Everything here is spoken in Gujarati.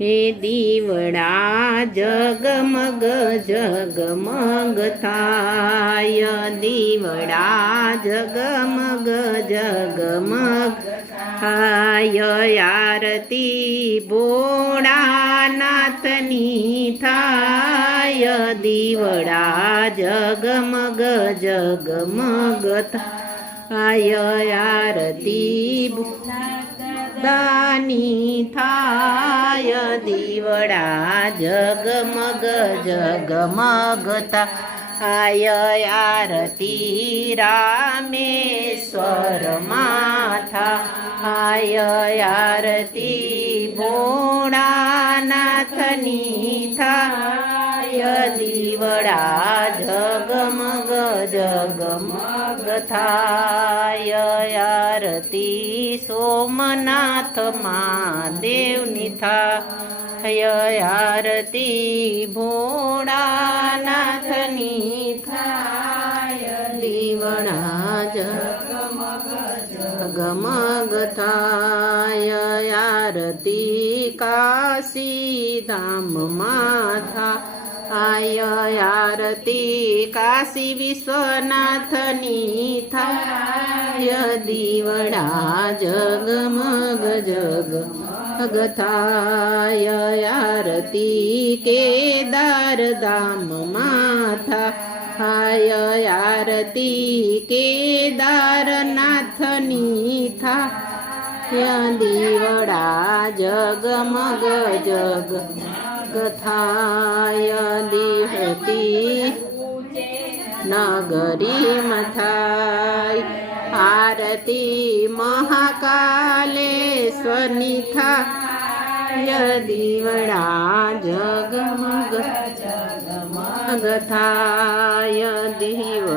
હે દીવડા જગમગ જગમગ થાય. દીવડા જગમગ જગમગ થાય. આરતી ભોળાનાથની થાય. દીવડા જગમગ જગમગ થાય. આરતી દાની થાય દીવડા જગમગ જગમગતા. આય આરતી રામેશ્વર માથા આય આરતી ભોળાનાથની થાય દીવડા જગમગ જગમગ થાય આરતી સોમનાથ મહાદેવની થાય આરતી ભોળાનાથની થાય દીવડા જગમગ જગમગ થાય આરતી કાશી ધામ માથા આય આરતી કાશી વિશ્વનાથની થાય દીવડા જગમગ જગ થાય આરતી કેદાર ધામ માથા. હાય આરતી કેદારનાથની થા દીવડા જગમગ જગ થાય દીહતી નગરી મથાય આરતી મહાકાલેશ્વરની થાય દીવડા જગમગ જગમગ થાય દીવ